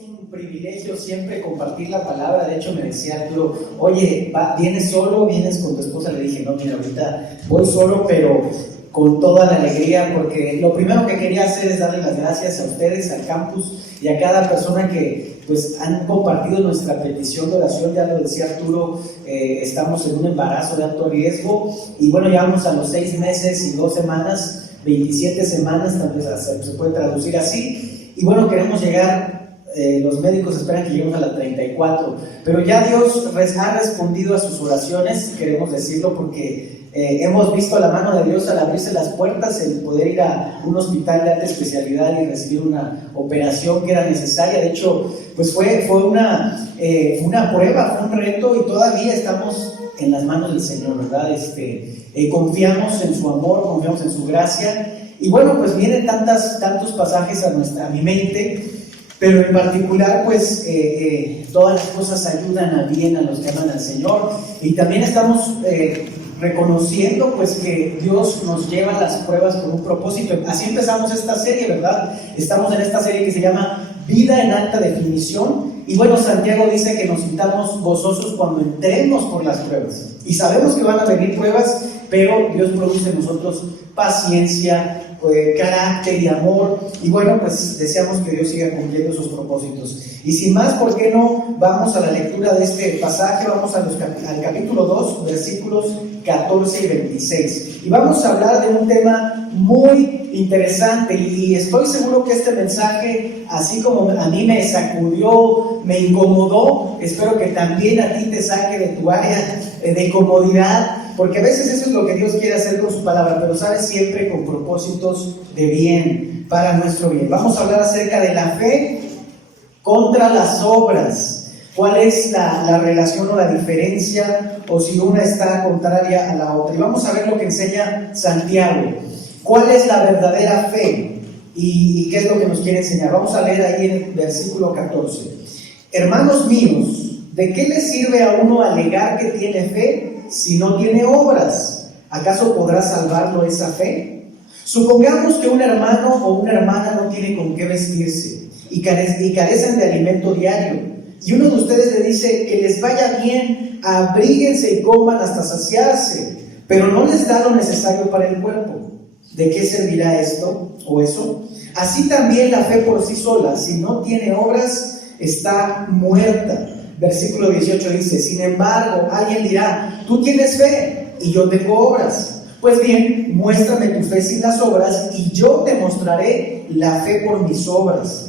un privilegio siempre compartir la palabra. De hecho, me decía Arturo, oye, ¿vienes solo o vienes con tu esposa? Le dije, no, mira, ahorita voy solo, pero con toda la alegría, porque lo primero que quería hacer es darle las gracias a ustedes, al campus y a cada persona que pues han compartido nuestra petición de oración. Ya lo decía Arturo, estamos en un embarazo de alto riesgo y bueno, ya vamos a los 6 meses y 2 semanas, 27 semanas, tal vez se puede traducir así, y bueno, queremos llegar, los médicos esperan que lleguemos a la 34, pero ya Dios ha respondido a sus oraciones, queremos decirlo, porque hemos visto la mano de Dios al abrirse las puertas, el poder ir a un hospital de alta especialidad y recibir una operación que era necesaria. De hecho, pues fue una prueba, fue un reto, y todavía estamos en las manos del Señor, ¿verdad? Confiamos en su amor, confiamos en su gracia, y bueno, pues vienen tantos pasajes a mi mente, pero en particular, pues todas las cosas ayudan a bien a los que aman al Señor, y también estamos reconociendo pues que Dios nos lleva a las pruebas con un propósito. Así empezamos esta serie, ¿verdad? Estamos en esta serie que se llama Vida en Alta Definición, y bueno, Santiago dice que nos sintamos gozosos cuando entremos por las pruebas, y sabemos que van a venir pruebas, pero Dios produce en nosotros paciencia, carácter y amor, y bueno, pues deseamos que Dios siga cumpliendo sus propósitos. Y sin más, ¿por qué no vamos a la lectura de este pasaje? Vamos al capítulo 2, versículos 14 y 26, y vamos a hablar de un tema muy interesante, y estoy seguro que este mensaje, así como a mí me sacudió, me incomodó, espero que también a ti te saque de tu área de comodidad, porque a veces eso es lo que Dios quiere hacer con su palabra, pero sabe, siempre con propósitos de bien, para nuestro bien. Vamos a hablar acerca de la fe contra las obras. ¿Cuál es la relación o la diferencia, o si una está contraria a la otra? Y vamos a ver lo que enseña Santiago. ¿Cuál es la verdadera fe? ¿Y qué es lo que nos quiere enseñar? Vamos a leer ahí en el versículo 14. Hermanos míos, ¿de qué le sirve a uno alegar que tiene fe si no tiene obras? ¿Acaso podrá salvarlo esa fe? Supongamos que un hermano o una hermana no tiene con qué vestirse y carecen de alimento diario, y uno de ustedes le dice que les vaya bien, abríguense y coman hasta saciarse, pero no les da lo necesario para el cuerpo. ¿De qué servirá esto o eso? Así también la fe por sí sola, si no tiene obras, está muerta. Versículo 18 dice: sin embargo, alguien dirá, tú tienes fe y yo tengo obras. Pues bien, muéstrame tu fe sin las obras y yo te mostraré la fe por mis obras.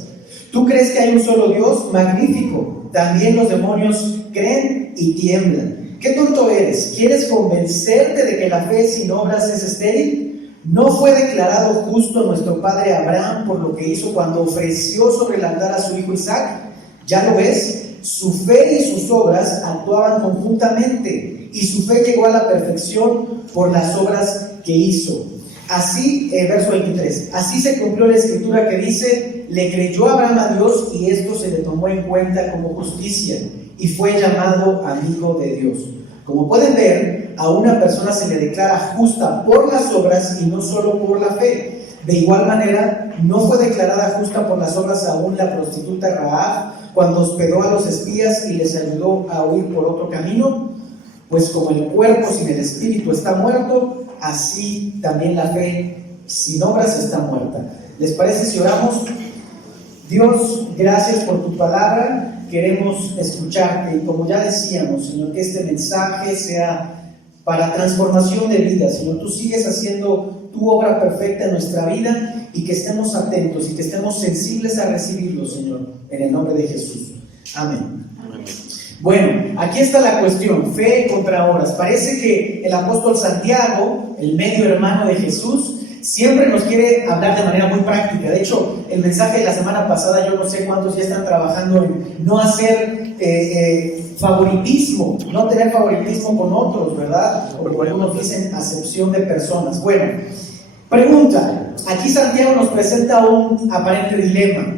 ¿Tú crees que hay un solo Dios? Magnífico. También los demonios creen y tiemblan. ¿Qué tonto eres? ¿Quieres convencerte de que la fe sin obras es estéril? ¿No fue declarado justo nuestro padre Abraham por lo que hizo cuando ofreció sobre el altar a su hijo Isaac? ¿Ya lo ves? Su fe y sus obras actuaban conjuntamente, y su fe llegó a la perfección por las obras que hizo. Así, verso 23, así se cumplió la escritura que dice: le creyó Abraham a Dios y esto se le tomó en cuenta como justicia, y fue llamado amigo de Dios. Como pueden ver, a una persona se le declara justa por las obras y no solo por la fe. De igual manera, no fue declarada justa por las obras aún la prostituta Rahab, cuando hospedó a los espías y les ayudó a huir por otro camino. Pues como el cuerpo sin el espíritu está muerto, así también la fe sin obras está muerta. ¿Les parece si oramos? Dios, gracias por tu palabra, queremos escucharte, y como ya decíamos, Señor, que este mensaje sea para transformación de vida. Señor, tú sigues haciendo tu obra perfecta en nuestra vida, y que estemos atentos y que estemos sensibles a recibirlo, Señor, en el nombre de Jesús. Amén. Bueno, aquí está la cuestión, fe contra obras. Parece que el apóstol Santiago, el medio hermano de Jesús, siempre nos quiere hablar de manera muy práctica. De hecho, el mensaje de la semana pasada, yo no sé cuántos ya están trabajando en no hacer favoritismo, no tener favoritismo con otros, ¿verdad? O como algunos dicen, acepción de personas. Bueno, pregunta, aquí Santiago nos presenta un aparente dilema.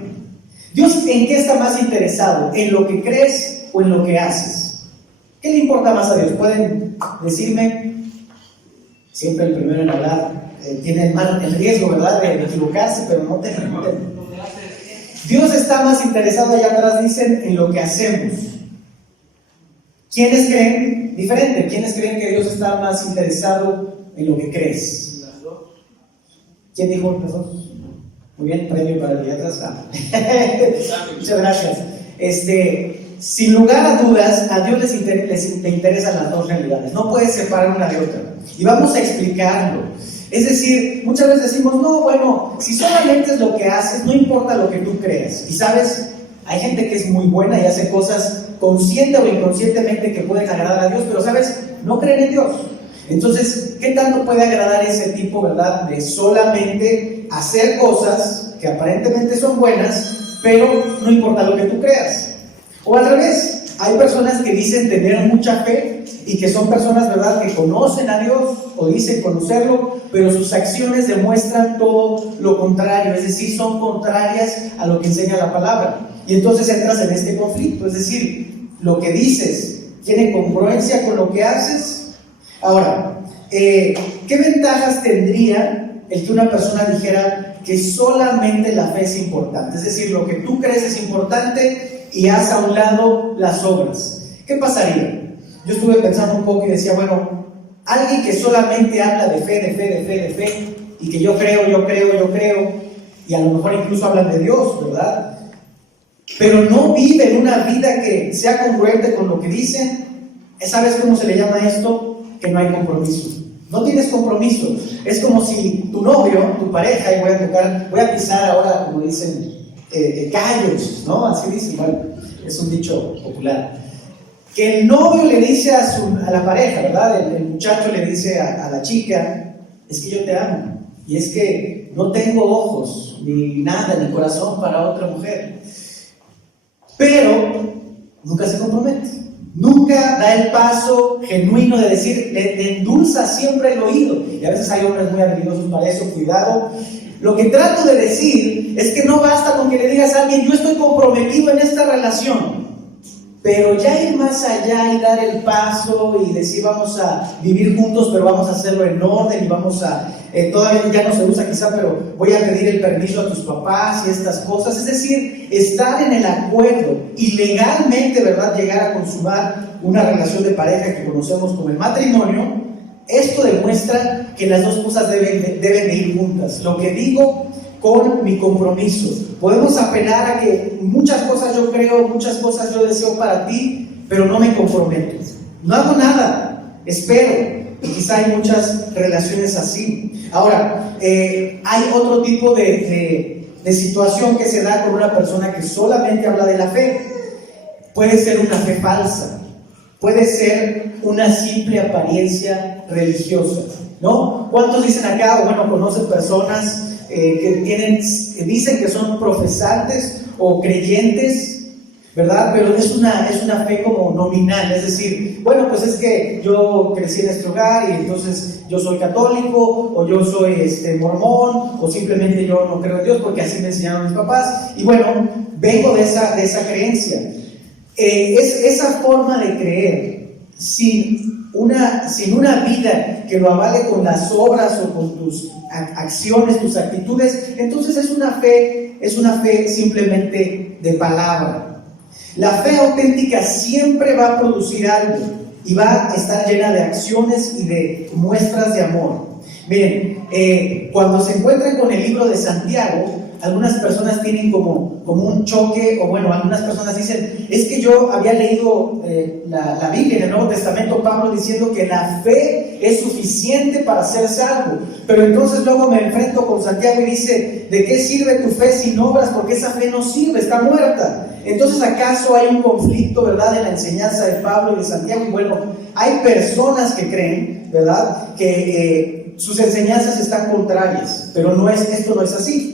¿Dios en qué está más interesado? ¿En lo que crees o en lo que haces? ¿Qué le importa más a Dios? Pueden decirme. Siempre el primero en hablar tiene el riesgo, ¿verdad?, de equivocarse, pero no te. Dios está más interesado, allá atrás dicen, en lo que hacemos. ¿Quiénes creen diferente? ¿Quiénes creen que Dios está más interesado en lo que crees? Las dos. ¿Quién dijo las dos? Muy bien, premio para el día atrás. Muchas gracias. Sin lugar a dudas, a Dios le interesan las dos realidades. No puedes separar una de otra. Y vamos a explicarlo. Es decir, muchas veces decimos, no, bueno, si solamente es lo que haces, no importa lo que tú creas. Y sabes, hay gente que es muy buena y hace cosas consciente o inconscientemente que pueden agradar a Dios, pero sabes, no creen en Dios. Entonces, ¿qué tanto puede agradar ese tipo, verdad, de solamente hacer cosas que aparentemente son buenas, pero no importa lo que tú creas? O al revés, hay personas que dicen tener mucha fe y que son personas, ¿verdad?, que conocen a Dios o dicen conocerlo, pero sus acciones demuestran todo lo contrario, es decir, son contrarias a lo que enseña la palabra. Y entonces entras en este conflicto, es decir, lo que dices tiene congruencia con lo que haces. Ahora, ¿qué ventajas tendría el que una persona dijera que solamente la fe es importante? Es decir, lo que tú crees es importante y haz a un lado las obras. ¿Qué pasaría? Yo estuve pensando un poco y decía, bueno, alguien que solamente habla de fe, y que yo creo, y a lo mejor incluso hablan de Dios, ¿verdad? Pero no viven una vida que sea congruente con lo que dicen. ¿Sabes cómo se le llama esto? Que no hay compromiso. No tienes compromiso. Es como si tu novio, tu pareja, y voy a pisar ahora, como dicen, callos, ¿no? Así dicen, bueno, es un dicho popular. Que el novio le dice a la pareja, ¿verdad? El muchacho le dice a la chica, es que yo te amo, y es que no tengo ojos, ni nada, ni corazón para otra mujer. Pero nunca se compromete, nunca da el paso genuino de decir, le endulza siempre el oído. Y a veces hay hombres muy habilidosos para eso, cuidado. Lo que trato de decir es que no basta con que le digas a alguien, yo estoy comprometido en esta relación. Pero ya ir más allá y dar el paso y decir vamos a vivir juntos, pero vamos a hacerlo en orden y vamos a, todavía ya no se usa quizá, pero voy a pedir el permiso a tus papás y estas cosas. Es decir, estar en el acuerdo y legalmente, ¿verdad?, llegar a consumar una relación de pareja que conocemos como el matrimonio. Esto demuestra que las dos cosas deben de ir juntas. Lo que digo con mi compromiso. Podemos apelar a que muchas cosas yo creo, muchas cosas yo deseo para ti, pero no me comprometo. No hago nada, espero. Y quizá hay muchas relaciones así. Ahora, hay otro tipo de situación que se da con una persona que solamente habla de la fe. Puede ser una fe falsa, puede ser una simple apariencia religiosa, ¿no? ¿Cuántos dicen acá, o bueno, conocen personas que dicen que son profesantes o creyentes, ¿verdad? Pero es una fe como nominal, es decir, bueno, pues es que yo crecí en este hogar y entonces yo soy católico, o yo soy mormón, o simplemente yo no creo en Dios porque así me enseñaron mis papás, y bueno, vengo de esa creencia. Esa forma de creer sin una vida que lo avale con las obras o con tus acciones, tus actitudes, entonces es una fe simplemente de palabra. La fe auténtica siempre va a producir algo y va a estar llena de acciones y de muestras de amor. Miren, cuando se encuentran con el libro de Santiago, algunas personas tienen como un choque, o bueno, algunas personas dicen, es que yo había leído la Biblia en el Nuevo Testamento, Pablo diciendo que la fe es suficiente para ser salvo, pero entonces luego me enfrento con Santiago y dice, ¿de qué sirve tu fe sin obras? Porque esa fe no sirve, está muerta. Entonces, ¿acaso hay un conflicto, verdad, en la enseñanza de Pablo y de Santiago? Y bueno, hay personas que creen, ¿verdad?, que sus enseñanzas están contrarias, pero esto no es así.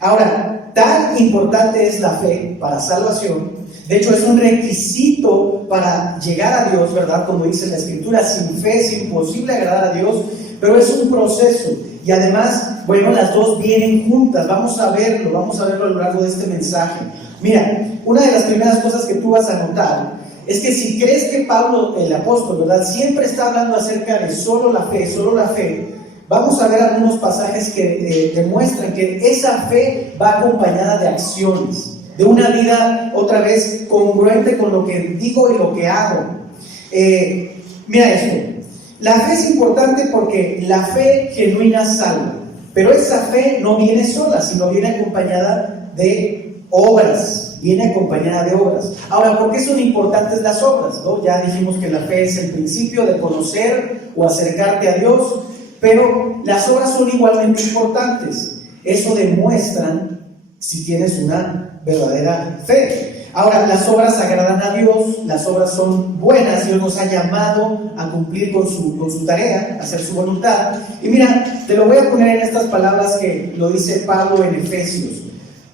Ahora, tan importante es la fe para salvación. De hecho, es un requisito para llegar a Dios, ¿verdad? Como dice la Escritura, sin fe es imposible agradar a Dios, pero es un proceso. Y además, bueno, las dos vienen juntas. Vamos a verlo a lo largo de este mensaje. Mira, una de las primeras cosas que tú vas a notar es que si crees que Pablo, el apóstol, ¿verdad?, siempre está hablando acerca de solo la fe, vamos a ver algunos pasajes que demuestran que esa fe va acompañada de acciones, de una vida, otra vez, congruente con lo que digo y lo que hago. Mira esto, la fe es importante porque la fe genuina salva, pero esa fe no viene sola, sino viene acompañada de obras. Viene acompañada de obras. Ahora, ¿por qué son importantes las obras? ¿No? Ya dijimos que la fe es el principio de conocer o acercarte a Dios, pero las obras son igualmente importantes. Eso demuestran si tienes una verdadera fe. Ahora, las obras agradan a Dios, las obras son buenas, Dios nos ha llamado a cumplir con su tarea, a hacer su voluntad. Y mira, te lo voy a poner en estas palabras que lo dice Pablo en Efesios.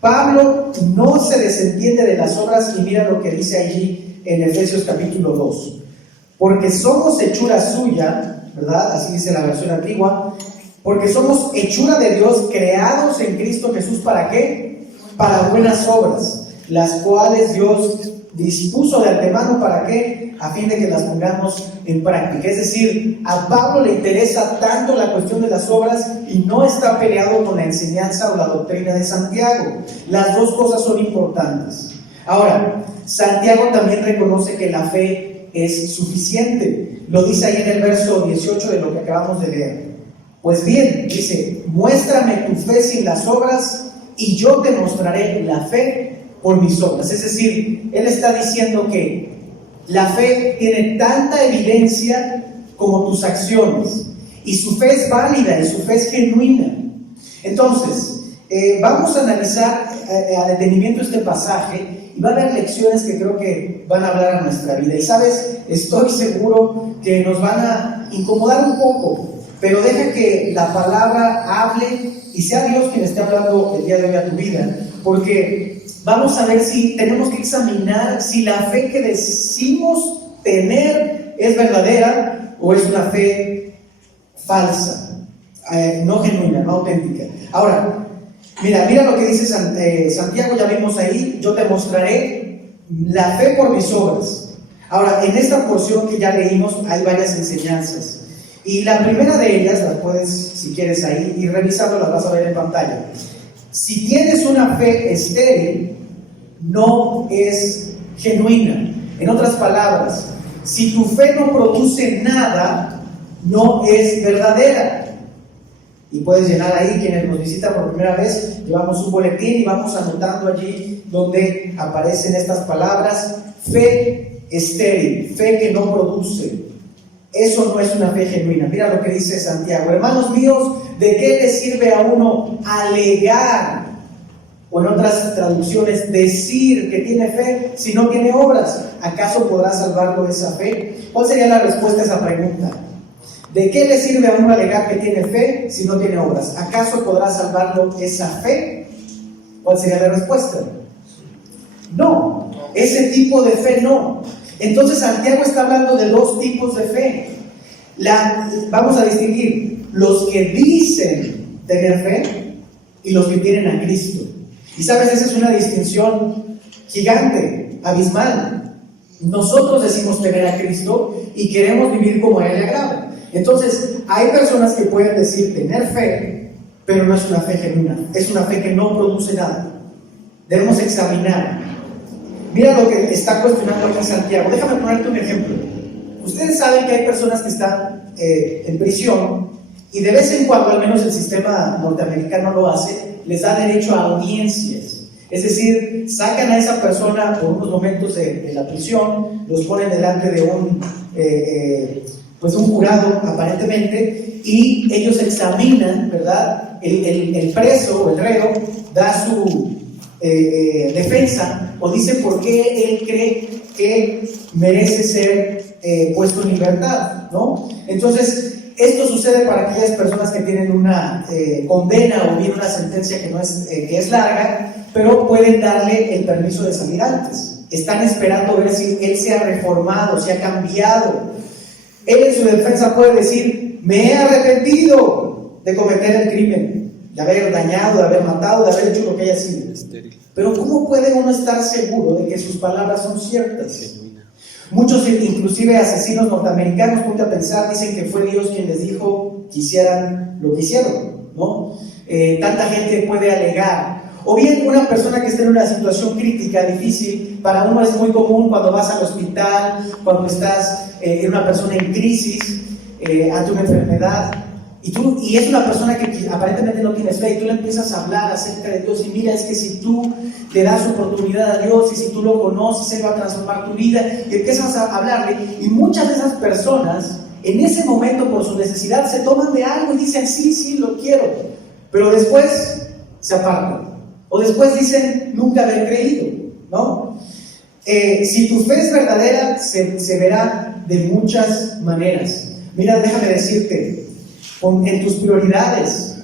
Pablo no se desentiende de las obras y mira lo que dice allí en Efesios capítulo 2. Porque somos hechura suya, ¿verdad? Así dice la versión antigua. Porque somos hechura de Dios, creados en Cristo Jesús, ¿para qué? Para buenas obras, las cuales Dios dispuso de antemano, ¿para qué? A fin de que las pongamos en práctica. Es decir, a Pablo le interesa tanto la cuestión de las obras y no está peleado con la enseñanza o la doctrina de Santiago. Las dos cosas son importantes. Ahora, Santiago también reconoce que la fe es suficiente. Lo dice ahí en el verso 18 de lo que acabamos de leer. Pues bien, dice, muéstrame tu fe sin las obras y yo te mostraré la fe por mis obras. Es decir, él está diciendo que la fe tiene tanta evidencia como tus acciones, y su fe es válida y su fe es genuina. Entonces, vamos a analizar a detenimiento este pasaje y va a haber lecciones que creo que van a hablar a nuestra vida. Y sabes, estoy seguro que nos van a incomodar un poco, pero deja que la palabra hable y sea Dios quien esté hablando el día de hoy a tu vida, porque vamos a ver si tenemos que examinar si la fe que decimos tener es verdadera o es una fe falsa, no genuina, no auténtica. Ahora, mira lo que dice Santiago, ya vimos ahí, yo te mostraré la fe por mis obras. Ahora, en esta porción que ya leímos hay varias enseñanzas. Y la primera de ellas, las puedes, si quieres ahí, y revisarlo, las vas a ver en pantalla. Si tienes una fe estéril, no es genuina. En otras palabras, si tu fe no produce nada, no es verdadera. Y puedes llenar ahí, quienes nos visitan por primera vez, llevamos un boletín y vamos anotando allí donde aparecen estas palabras: fe estéril, fe que no produce. Eso no es una fe genuina. Mira lo que dice Santiago: hermanos míos, ¿de qué le sirve a uno alegar, o en otras traducciones, decir que tiene fe si no tiene obras? ¿Acaso podrá salvarlo esa fe? ¿Cuál sería la respuesta a esa pregunta? ¿De qué le sirve a uno alegar que tiene fe si no tiene obras? ¿Acaso podrá salvarlo esa fe? ¿Cuál sería la respuesta? No, ese tipo de fe no. Entonces Santiago está hablando de dos tipos de fe. Vamos a distinguir los que dicen tener fe y los que tienen a Cristo. Y sabes, esa es una distinción gigante, abismal. Nosotros decimos tener a Cristo y queremos vivir como a Él le agrada. Entonces, hay personas que pueden decir tener fe, pero no es una fe genuina, es una fe que no produce nada. Debemos examinar. Mira lo que está cuestionando aquí Santiago. Déjame ponerte un ejemplo. Ustedes saben que hay personas que están en prisión y de vez en cuando, al menos el sistema norteamericano lo hace, les da derecho a audiencias. Es decir, sacan a esa persona por unos momentos de la prisión, los ponen delante de un jurado aparentemente, y ellos examinan, ¿verdad? El preso o el reo da su defensa o dice por qué él cree que merece ser puesto en libertad, ¿no? Entonces, esto sucede para aquellas personas que tienen una condena o bien una sentencia que es larga, pero pueden darle el permiso de salir antes. Están esperando ver si él se ha reformado, se ha cambiado. Él en su defensa puede decir: me he arrepentido de cometer el crimen, de haber dañado, de haber matado, de haber hecho lo que haya sido. Pero ¿cómo puede uno estar seguro de que sus palabras son ciertas? Muchos, inclusive asesinos norteamericanos, ponte a pensar, dicen que fue Dios quien les dijo que hicieran lo que hicieron, ¿no? Tanta gente puede alegar. O bien una persona que esté en una situación crítica, difícil, para uno es muy común cuando vas al hospital, cuando estás en una persona en crisis, ante una enfermedad, y es una persona que aparentemente no tiene fe, y tú le empiezas a hablar acerca de Dios, y mira, es que si tú le das oportunidad a Dios, y si tú lo conoces, Él va a transformar tu vida, y empiezas a hablarle, y muchas de esas personas, en ese momento, por su necesidad, se toman de algo y dicen, sí, lo quiero, pero después se apartan, o después dicen, nunca haber creído, ¿no? Si tu fe es verdadera, se verá de muchas maneras. Mira, déjame decirte, en tus prioridades,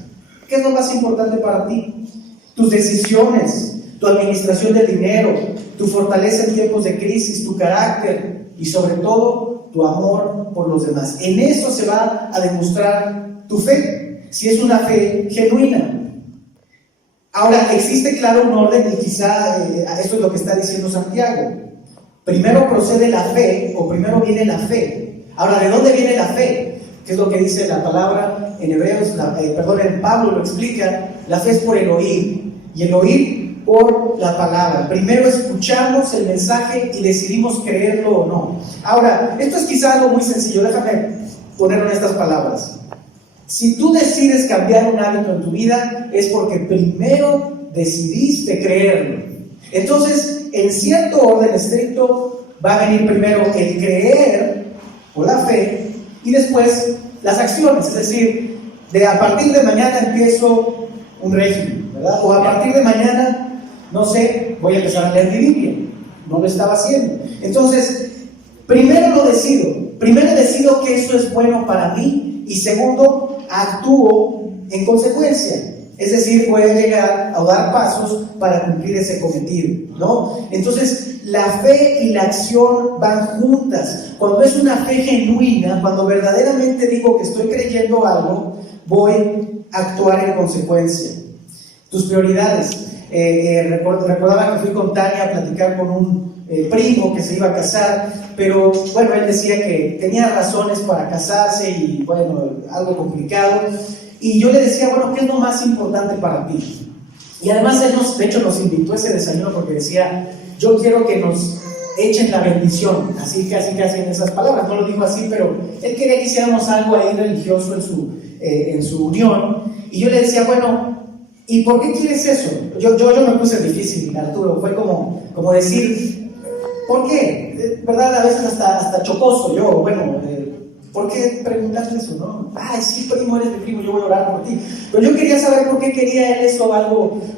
¿qué es lo más importante para ti? Tus decisiones, tu administración del dinero, tu fortaleza en tiempos de crisis, tu carácter y sobre todo tu amor por los demás. En eso se va a demostrar tu fe, si es una fe genuina. Ahora, existe claro un orden y quizá esto es lo que está diciendo Santiago. Primero procede la fe, o primero viene la fe. Ahora, ¿de dónde viene la fe? ¿Qué es lo que dice la palabra en Hebreos? En Pablo lo explica. La fe es por el oír, y el oír por la palabra. Primero escuchamos el mensaje y decidimos creerlo o no. Ahora, esto es quizá algo muy sencillo, déjame ponerlo en estas palabras. Si tú decides cambiar un hábito en tu vida, es porque primero decidiste creerlo. Entonces, en cierto orden estricto, va a venir primero el creer o la fe, y después las acciones, es decir, a partir de mañana empiezo un régimen, ¿verdad? O a partir de mañana, no sé, voy a empezar a leer mi Biblia. No lo estaba haciendo. Entonces, primero decido que eso es bueno para mí, y segundo, actúo en consecuencia. Es decir, voy a llegar a dar pasos para cumplir ese cometido, ¿no? Entonces, la fe y la acción van juntas. Cuando es una fe genuina, cuando verdaderamente digo que estoy creyendo algo, voy a actuar en consecuencia. Tus prioridades. Recordaba que fui con Tania a platicar con un primo que se iba a casar, pero bueno, él decía que tenía razones para casarse y bueno, algo complicado. Y yo le decía, bueno, ¿qué es lo más importante para ti? Y además él de hecho nos invitó a ese desayuno porque decía, yo quiero que nos echen la bendición, así casi en esas palabras, no lo dijo así, pero él quería que hiciéramos algo ahí religioso en su unión. Y yo le decía, bueno, ¿y por qué quieres eso? Yo me puse difícil, Arturo, fue como decir, ¿por qué? ¿Verdad? A veces hasta chocoso, ¿por qué preguntaste eso, no? Ay, sí, primo, eres mi primo, yo voy a orar por ti. Pero yo quería saber por qué quería él eso,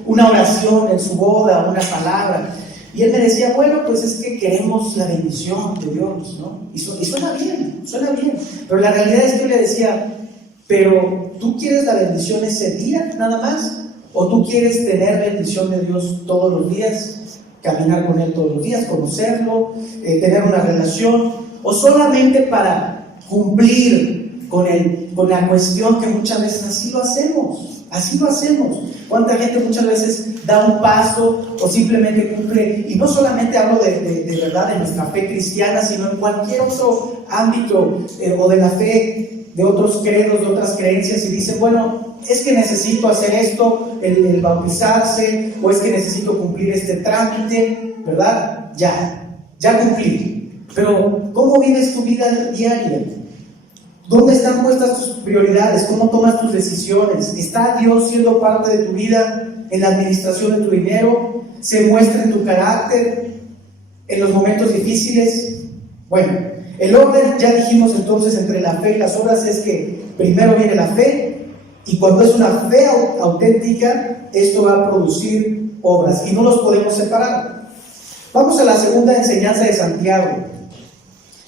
una oración en su boda, una palabra. Y él me decía, bueno, pues es que queremos la bendición de Dios, ¿no? Y suena bien. Pero la realidad es que yo le decía, pero ¿tú quieres la bendición ese día, nada más? ¿O tú quieres tener bendición de Dios todos los días? Caminar con Él todos los días, conocerlo, tener una relación, o solamente para cumplir con la cuestión que muchas veces así lo hacemos. ¿Cuánta gente muchas veces da un paso o simplemente cumple? Y no solamente hablo de verdad de nuestra fe cristiana, sino en cualquier otro ámbito o de la fe de otros credos, de otras creencias, y dicen, bueno, es que necesito hacer esto, el bautizarse, o es que necesito cumplir este trámite, ¿verdad? Ya cumplí. Pero ¿cómo vives tu vida diaria? ¿Dónde están puestas tus prioridades? ¿Cómo tomas tus decisiones? ¿Está Dios siendo parte de tu vida en la administración de tu dinero? ¿Se muestra en tu carácter en los momentos difíciles? Bueno, el orden, ya dijimos entonces, entre la fe y las obras es que primero viene la fe, y cuando es una fe auténtica, esto va a producir obras y no los podemos separar. Vamos a la segunda enseñanza de Santiago.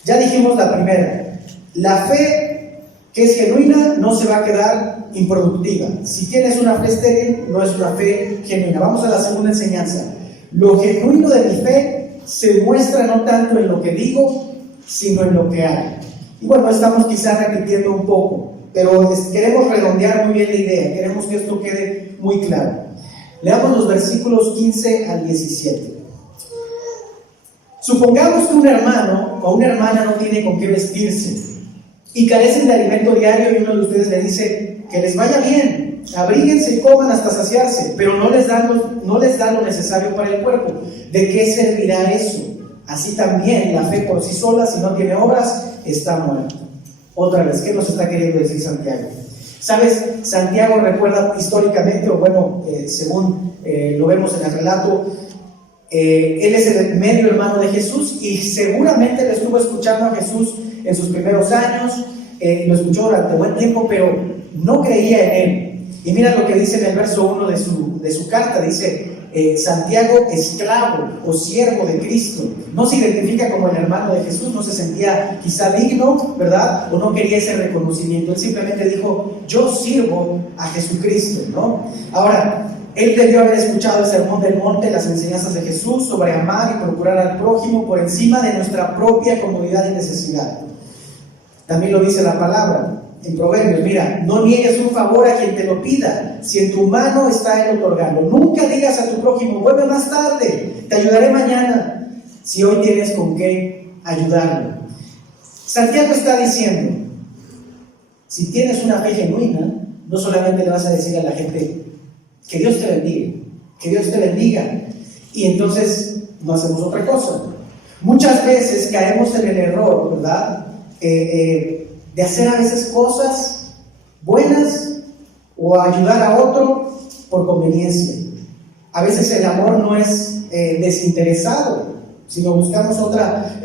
Ya dijimos la primera. La fe que es genuina no se va a quedar improductiva. Si tienes una fe estéril, no es una fe genuina. Vamos a la segunda enseñanza. Lo genuino de mi fe se muestra no tanto en lo que digo, sino en lo que hago. Y bueno, estamos quizás repitiendo un poco, pero queremos redondear muy bien la idea, queremos que esto quede muy claro. Leamos los versículos 15 al 17. Supongamos que un hermano o una hermana no tiene con qué vestirse y carecen de alimento diario y uno de ustedes le dice que les vaya bien, abríguense y coman hasta saciarse, pero no les da lo necesario para el cuerpo. ¿De qué servirá eso? Así también la fe por sí sola, si no tiene obras, está muerta. Otra vez, ¿qué nos está queriendo decir Santiago? ¿Sabes? Santiago recuerda históricamente, o bueno, según lo vemos en el relato, él es el medio hermano de Jesús y seguramente le estuvo escuchando a Jesús en sus primeros años, lo escuchó durante buen tiempo, pero no creía en él. Y mira lo que dice en el verso 1 de su carta, dice: Santiago, esclavo o siervo de Cristo. No se identifica como el hermano de Jesús, no se sentía quizá digno, ¿verdad? O no quería ese reconocimiento. Él simplemente dijo: yo sirvo a Jesucristo, ¿no? Ahora, él debió haber escuchado el sermón del monte, las enseñanzas de Jesús sobre amar y procurar al prójimo por encima de nuestra propia comodidad y necesidad. También lo dice la palabra en Proverbios: mira, no niegues un favor a quien te lo pida, si en tu mano está el otorgarlo. Nunca digas a tu prójimo: vuelve más tarde, te ayudaré mañana, si hoy tienes con qué ayudarlo. Santiago está diciendo: si tienes una fe genuina, no solamente le vas a decir a la gente que Dios te bendiga, que Dios te bendiga, y entonces no hacemos otra cosa. Muchas veces caemos en el error, ¿verdad?, de hacer a veces cosas buenas o ayudar a otro por conveniencia. A veces el amor no es desinteresado, sino buscamos otra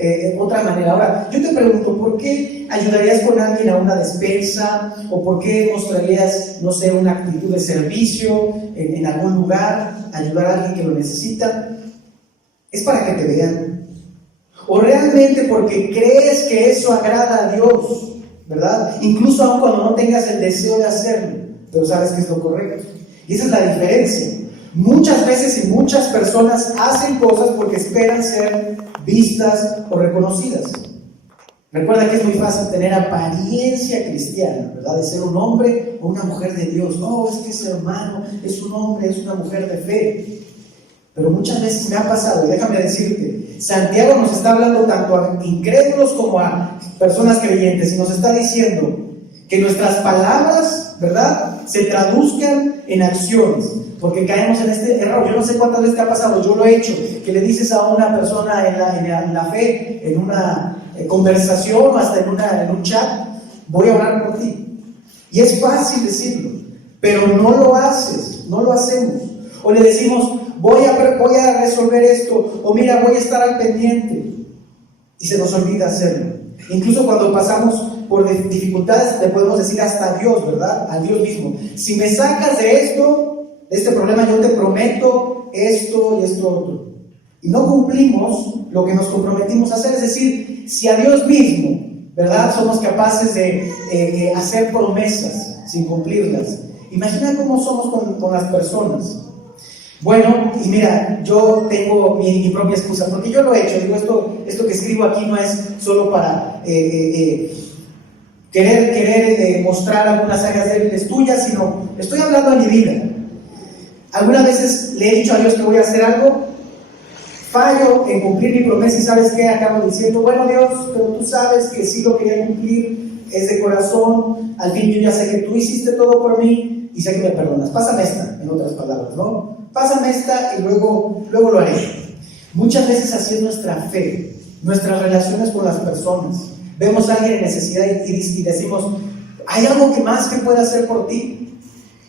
manera. Ahora, yo te pregunto, ¿por qué ayudarías con alguien a una despensa? ¿O por qué mostrarías, no sé, una actitud de servicio en algún lugar, ayudar a alguien que lo necesita? ¿Es para que te vean? ¿O realmente porque crees que eso agrada a Dios, ¿verdad? Incluso aun cuando no tengas el deseo de hacerlo, pero sabes que es lo correcto. Y esa es la diferencia. Muchas veces y muchas personas hacen cosas porque esperan ser vistas o reconocidas. Recuerda que es muy fácil tener apariencia cristiana, ¿verdad? De ser un hombre o una mujer de Dios. No, es que ese hermano es un hombre, es una mujer de fe. Pero muchas veces me ha pasado, y déjame decirte, Santiago nos está hablando tanto a incrédulos como a personas creyentes, y nos está diciendo que nuestras palabras, ¿verdad?, se traduzcan en acciones, porque caemos en este error. Yo no sé cuántas veces te ha pasado, yo lo he hecho, que le dices a una persona en la fe, en una conversación, o hasta en un chat: voy a orar por ti. Y es fácil decirlo, pero no lo haces, no lo hacemos. O le decimos: voy a resolver esto, o mira, voy a estar al pendiente, y se nos olvida hacerlo. Incluso cuando pasamos por dificultades, le podemos decir hasta a Dios, ¿verdad? A Dios mismo: si me sacas de esto, de este problema, yo te prometo esto y esto otro. Y no cumplimos lo que nos comprometimos a hacer. Es decir, si a Dios mismo, ¿verdad?, somos capaces de hacer promesas sin cumplirlas, imagina cómo somos con las personas. Bueno, y mira, yo tengo mi propia excusa, porque yo lo he hecho. Digo, esto que escribo aquí no es solo para querer mostrar algunas áreas débiles tuyas, sino estoy hablando de mi vida. Algunas veces le he dicho a Dios que voy a hacer algo, fallo en cumplir mi promesa, y ¿sabes qué? Acabo diciendo: bueno, Dios, pero tú sabes que sí lo quería cumplir, es de corazón, al fin yo ya sé que tú hiciste todo por mí y sé que me perdonas. Pásame esta, en otras palabras, ¿no? Pásame esta y luego lo haré. Muchas veces así es nuestra fe, nuestras relaciones con las personas. Vemos a alguien en necesidad y decimos: ¿hay algo que más que pueda hacer por ti?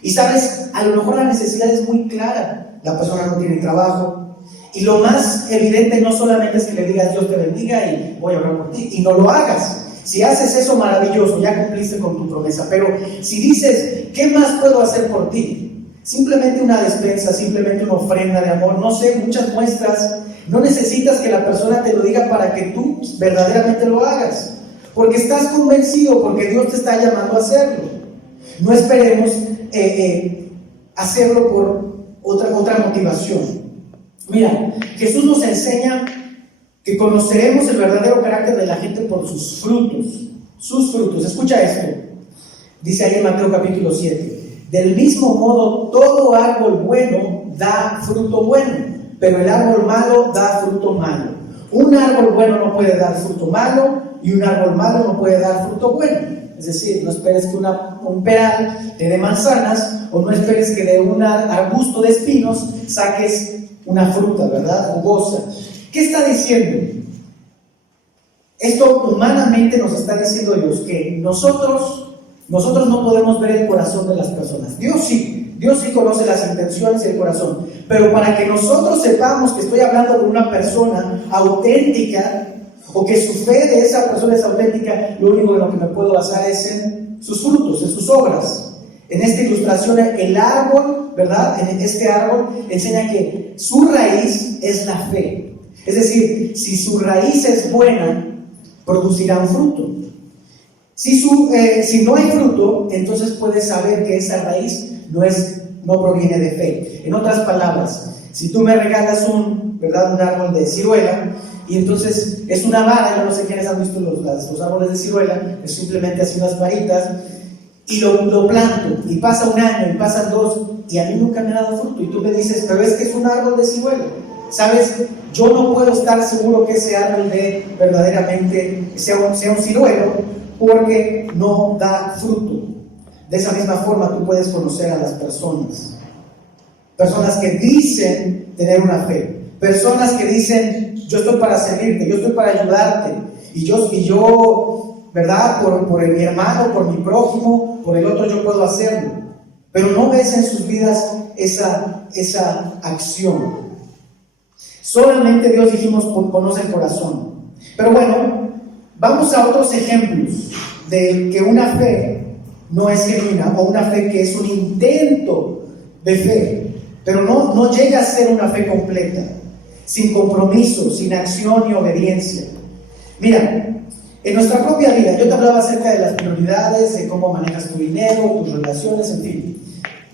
Y sabes, a lo mejor la necesidad es muy clara. La persona no tiene trabajo, y lo más evidente no solamente es que le digas: Dios te bendiga y voy a orar por ti, y no lo hagas. Si haces eso, maravilloso, ya cumpliste con tu promesa. Pero si dices: ¿qué más puedo hacer por ti? Simplemente una despensa, simplemente una ofrenda de amor, no sé, muchas muestras. No necesitas que la persona te lo diga para que tú verdaderamente lo hagas, porque estás convencido, porque Dios te está llamando a hacerlo. No esperemos hacerlo por otra motivación. Mira, Jesús nos enseña que conoceremos el verdadero carácter de la gente por sus frutos. Sus frutos. Escucha esto. Dice ahí en Mateo capítulo 7. Del mismo modo, todo árbol bueno da fruto bueno, pero el árbol malo da fruto malo. Un árbol bueno no puede dar fruto malo y un árbol malo no puede dar fruto bueno. Es decir, no esperes que un peral te dé manzanas, o no esperes que de un arbusto de espinos saques una fruta, ¿verdad? Jugosa. ¿Qué está diciendo? Esto humanamente nos está diciendo Dios, que nosotros no podemos ver el corazón de las personas. Dios sí conoce las intenciones y el corazón, pero para que nosotros sepamos que estoy hablando con una persona auténtica, o que su fe de esa persona es auténtica, lo único en lo que me puedo basar es en sus frutos, en sus obras. En esta ilustración, el árbol, ¿verdad? En este árbol enseña que su raíz es la fe. Es decir, si su raíz es buena, producirá un fruto. Si no hay fruto, entonces puedes saber que esa raíz no proviene de fe. En otras palabras, si tú me regalas un árbol de ciruela, y entonces es una vara, yo no sé quiénes han visto los árboles de ciruela, es simplemente así unas varitas, y lo planto, y pasa un año, y pasan 2, y a mí nunca me ha dado fruto, y tú me dices, pero es que es un árbol de ciruela. ¿Sabes? Yo no puedo estar seguro que ese árbol verdaderamente sea un ciruelo, porque no da fruto. De esa misma forma tú puedes conocer a las personas que dicen tener una fe, personas que dicen, yo estoy para servirte, yo estoy para ayudarte, y yo, ¿verdad? Por mi hermano, por mi prójimo, por el otro yo puedo hacerlo, pero no ves en sus vidas esa acción. Solamente Dios, dijimos, conoce el corazón. Pero bueno, vamos a otros ejemplos de que una fe no es genuina, o una fe que es un intento de fe, pero no llega a ser una fe completa, sin compromiso, sin acción y obediencia. Mira, en nuestra propia vida, yo te hablaba acerca de las prioridades, de cómo manejas tu dinero, tus relaciones, en fin.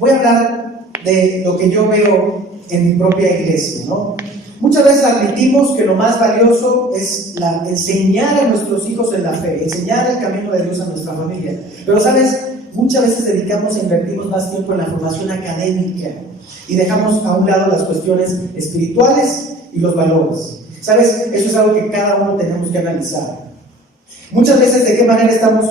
Voy a hablar de lo que yo veo en mi propia iglesia, ¿no? Muchas veces admitimos que lo más valioso es enseñar a nuestros hijos en la fe, enseñar el camino de Dios a nuestra familia. Pero, ¿sabes? Muchas veces invertimos más tiempo en la formación académica y dejamos a un lado las cuestiones espirituales y los valores. ¿Sabes? Eso es algo que cada uno tenemos que analizar. Muchas veces, ¿de qué manera estamos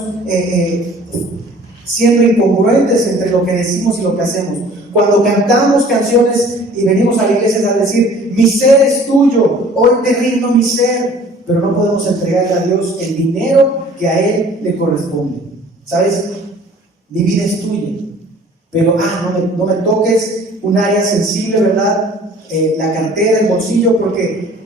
siendo incongruentes entre lo que decimos y lo que hacemos? Cuando cantamos canciones y venimos a la iglesia a decir, mi ser es tuyo, hoy te rindo mi ser, pero no podemos entregarle a Dios el dinero que a Él le corresponde. ¿Sabes? Mi vida es tuya, pero no me toques un área sensible, ¿verdad? La cartera, el bolsillo, porque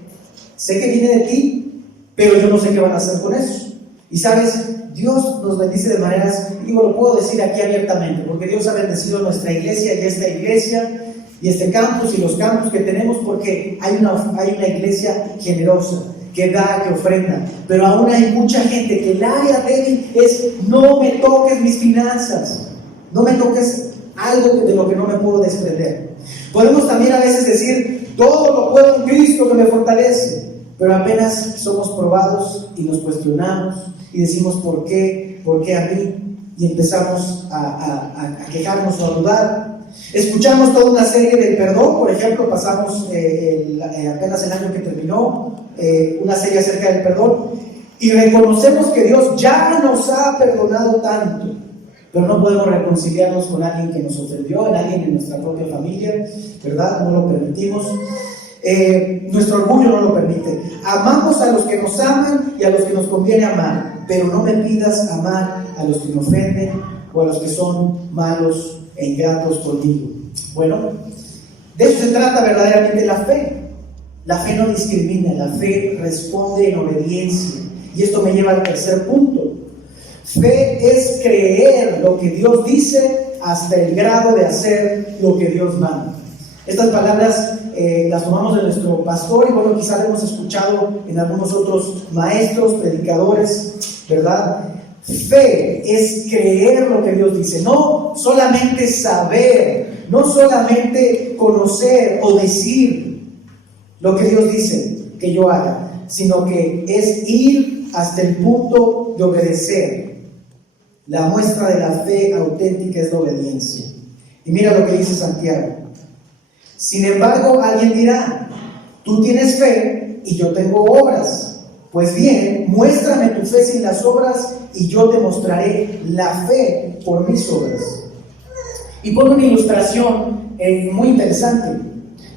sé que viene de ti, pero yo no sé qué van a hacer con eso. Y sabes, Dios nos bendice de maneras, lo puedo decir aquí abiertamente, porque Dios ha bendecido nuestra iglesia y esta iglesia y este campus y los campus que tenemos, porque hay una iglesia generosa, que da, que ofrenda, pero aún hay mucha gente que el área débil es, no me toques mis finanzas, no me toques algo de lo que no me puedo desprender. Podemos también a veces decir, todo lo puedo en Cristo que me fortalece, pero apenas somos probados y nos cuestionamos y decimos, ¿por qué a mí? Y empezamos a quejarnos o a dudar. Escuchamos toda una serie del perdón, por ejemplo, pasamos apenas el año que terminó, una serie acerca del perdón, y reconocemos que Dios ya nos ha perdonado tanto, pero no podemos reconciliarnos con alguien que nos ofendió, en alguien en nuestra propia familia, ¿verdad? No lo permitimos. Nuestro orgullo no lo permite. Amamos a los que nos aman y a los que nos conviene amar, pero no me pidas amar a los que me ofenden o a los que son malos e ingratos conmigo. Bueno, de eso se trata verdaderamente la fe. La fe no discrimina, la fe responde en obediencia. Y esto me lleva al tercer punto. Fe es creer lo que Dios dice hasta el grado de hacer lo que Dios manda. Estas palabras las tomamos de nuestro pastor y bueno, quizás hemos escuchado en algunos otros maestros, predicadores, ¿verdad? Fe es creer lo que Dios dice, no solamente saber, no solamente conocer o decir lo que Dios dice que yo haga, sino que es ir hasta el punto de obedecer. La muestra de la fe auténtica es la obediencia. Y mira lo que dice Santiago. Sin embargo, alguien dirá, tú tienes fe, y yo tengo obras. Pues bien, muéstrame tu fe sin las obras y yo te mostraré la fe por mis obras. Y pone una ilustración muy interesante.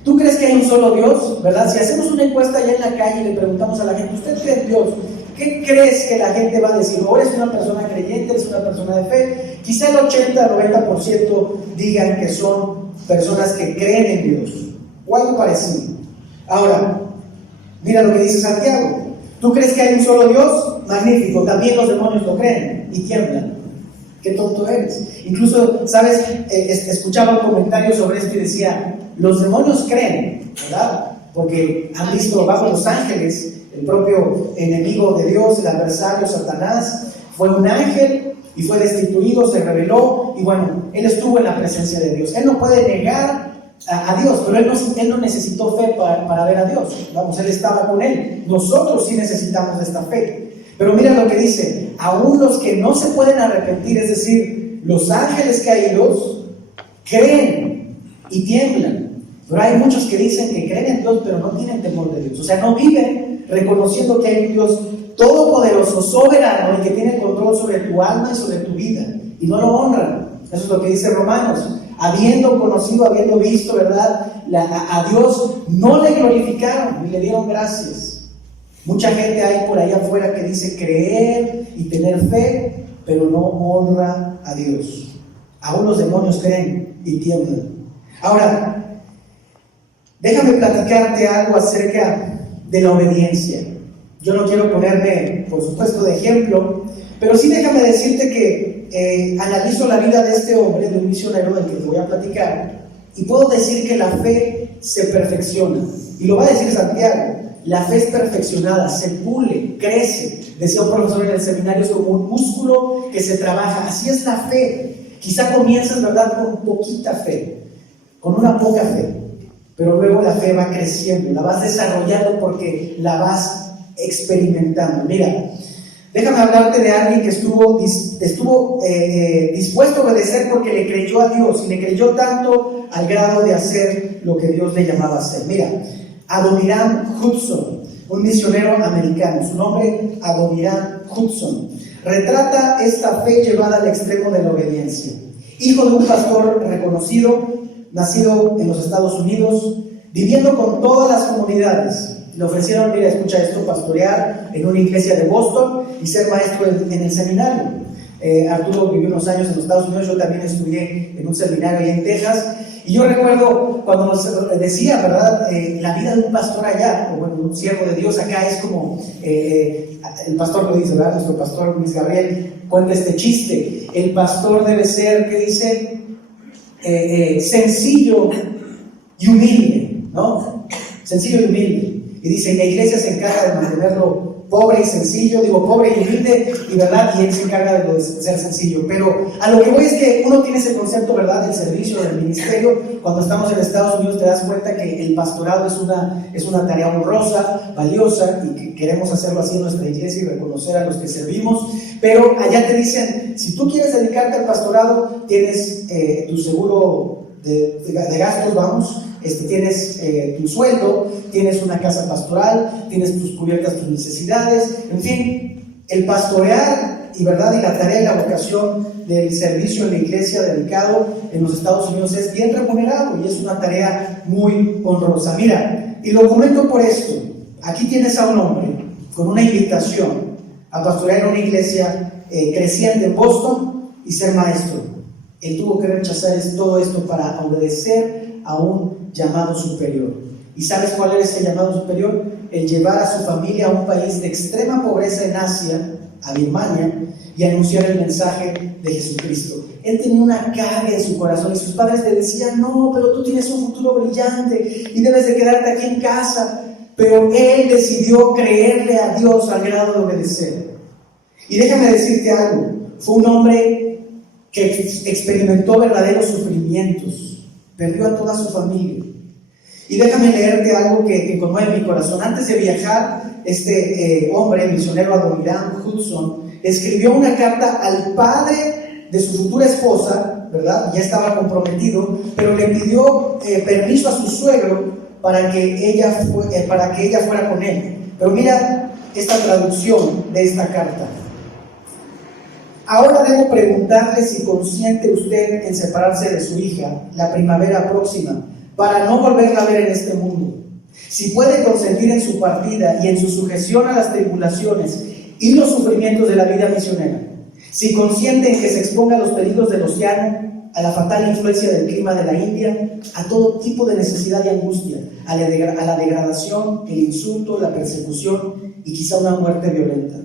¿Tú crees que hay un solo Dios? ¿Verdad? Si hacemos una encuesta allá en la calle y le preguntamos a la gente, ¿usted cree en Dios? ¿Qué crees que la gente va a decir? ¿O eres una persona creyente, eres una persona de fe? Quizá el 80-90% digan que son personas que creen en Dios, o algo parecido. Ahora, mira lo que dice Santiago. ¿Tú crees que hay un solo Dios? Magnífico, también los demonios lo creen y tiemblan. Qué tonto eres. Incluso, ¿sabes? Escuchaba un comentario sobre esto y decía, los demonios creen, ¿verdad? Porque han visto bajo los ángeles, el propio enemigo de Dios, el adversario Satanás, fue un ángel y fue destituido, se rebeló, y bueno, él estuvo en la presencia de Dios. Él no puede negar a Dios, pero él no necesitó fe para ver a Dios. Vamos, él estaba con él. Nosotros sí necesitamos de esta fe. Pero mira lo que dice, aún los que no se pueden arrepentir, es decir, los ángeles caídos, creen y tiemblan. Pero hay muchos que dicen que creen en Dios, pero no tienen temor de Dios. O sea, no viven reconociendo que hay un Dios todopoderoso, soberano, y que tiene control sobre tu alma y sobre tu vida. Y no lo honran. Eso es lo que dice Romanos. Habiendo conocido, habiendo visto, ¿verdad? A Dios, no le glorificaron ni le dieron gracias. Mucha gente hay por ahí afuera que dice creer y tener fe, pero no honra a Dios. Aún los demonios creen y tiemblan. Ahora, déjame platicarte algo acerca de la obediencia. Yo no quiero ponerme, por supuesto, de ejemplo, pero sí déjame decirte que analizo la vida de este hombre, de un misionero del que te voy a platicar, y puedo decir que la fe se perfecciona. Y lo va a decir Santiago. La fe es perfeccionada, se pule, crece. Decía un profesor en el seminario, es como un músculo que se trabaja. Así es la fe. Quizá comienzas, ¿verdad?, con poquita fe, con una poca fe, pero luego la fe va creciendo, la vas desarrollando porque la vas experimentando. Mira, déjame hablarte de alguien que estuvo dispuesto a obedecer porque le creyó a Dios, y le creyó tanto al grado de hacer lo que Dios le llamaba a hacer. Mira, Adoniram Hudson, un misionero americano, su nombre Adoniram Hudson, retrata esta fe llevada al extremo de la obediencia. Hijo de un pastor reconocido, nacido en los Estados Unidos, viviendo con todas las comunidades. Le ofrecieron, mira, escucha esto, pastorear en una iglesia de Boston y ser maestro en el seminario. Arturo vivió unos años en los Estados Unidos, yo también estudié en un seminario ahí en Texas. Y yo recuerdo cuando nos decía, ¿verdad? La vida de un pastor allá, o bueno, un siervo de Dios acá es como, el pastor lo dice, ¿verdad? Nuestro pastor Luis Gabriel cuenta este chiste. El pastor debe ser, ¿qué dice? Sencillo y humilde, ¿no? Sencillo y humilde. Y dice, la iglesia se encarga de mantenerlo pobre y sencillo, pobre y humilde, y verdad, y él se encarga de ser sencillo. Pero a lo que voy es que uno tiene ese concepto, ¿verdad?, del servicio, del ministerio. Cuando estamos en Estados Unidos te das cuenta que el pastorado es una tarea honrosa, valiosa, y que queremos hacerlo así en nuestra iglesia y reconocer a los que servimos. Pero allá te dicen, si tú quieres dedicarte al pastorado, tienes tu seguro de gastos, vamos, tienes tu sueldo, tienes una casa pastoral, tienes cubiertas tus necesidades, en fin, el pastorear y la tarea y la vocación del servicio en la iglesia dedicado en los Estados Unidos es bien remunerado y es una tarea muy honrosa. Mira, y lo comento por esto. Aquí tienes a un hombre con una invitación a pastorear en una iglesia creciente en Boston y ser maestro. Él tuvo que rechazar todo esto para obedecer a un llamado superior. ¿Y sabes cuál era ese llamado superior? El llevar a su familia a un país de extrema pobreza en Asia, a Birmania, y anunciar el mensaje de Jesucristo. Él tenía una carga en su corazón y sus padres le decían, no, pero tú tienes un futuro brillante y debes de quedarte aquí en casa. Pero él decidió creerle a Dios al grado de obedecer. Y déjame decirte algo, fue un hombre que experimentó verdaderos sufrimientos, perdió a toda su familia. Y déjame leerte algo que conmueve mi corazón. Antes de viajar, este hombre, el misionero Adoniram Hudson, escribió una carta al padre de su futura esposa, ¿verdad? Ya estaba comprometido, pero le pidió permiso a su suegro para que ella fuera con él. Pero mira esta traducción de esta carta. Ahora debo preguntarle si consiente usted en separarse de su hija la primavera próxima, para no volverla a ver en este mundo. Si puede consentir en su partida y en su sujeción a las tribulaciones y los sufrimientos de la vida misionera. Si consiente en que se exponga a los peligros del océano, a la fatal influencia del clima de la India, a todo tipo de necesidad y angustia, a la degradación, el insulto, la persecución y quizá una muerte violenta.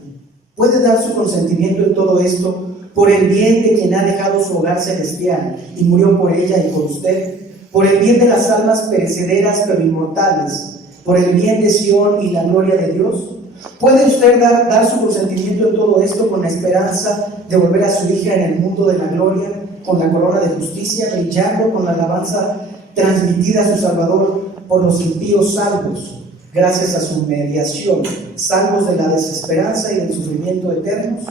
Puede dar su consentimiento en todo esto por el bien de quien ha dejado su hogar celestial y murió por ella y por usted, por el bien de las almas perecederas pero inmortales, por el bien de Sion y la gloria de Dios. ¿Puede usted dar su consentimiento en todo esto con la esperanza de volver a su hija en el mundo de la gloria, con la corona de justicia, brillando con la alabanza transmitida a su Salvador por los impíos salvos, gracias a su mediación, salvos de la desesperanza y del sufrimiento eternos?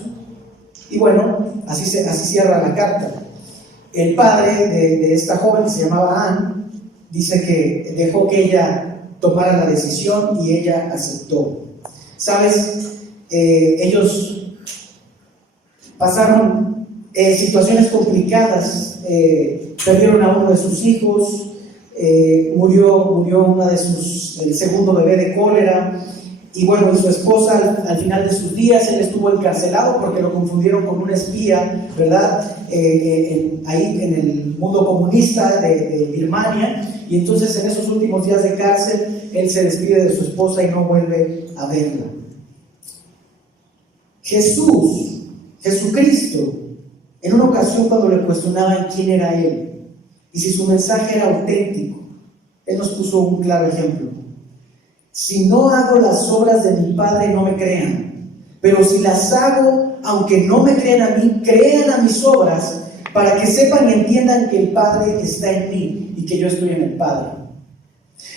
Y bueno, así cierra la carta. El padre de esta joven, que se llamaba Anne, dice que dejó que ella tomara la decisión y ella aceptó. ¿Sabes? Ellos pasaron situaciones complicadas, perdieron a uno de sus hijos, murió el segundo bebé de cólera, y bueno, y su esposa al final de sus días, él estuvo encarcelado porque lo confundieron con un espía, ¿verdad? Ahí en el mundo comunista de Birmania, y entonces en esos últimos días de cárcel, él se despide de su esposa y no vuelve a verla. Jesucristo, en una ocasión cuando le cuestionaban quién era él y si su mensaje era auténtico, él nos puso un claro ejemplo. Si no hago las obras de mi Padre, no me crean, pero si las hago, aunque no me crean a mí, crean a mis obras, para que sepan y entiendan que el Padre está en mí y que yo estoy en el Padre.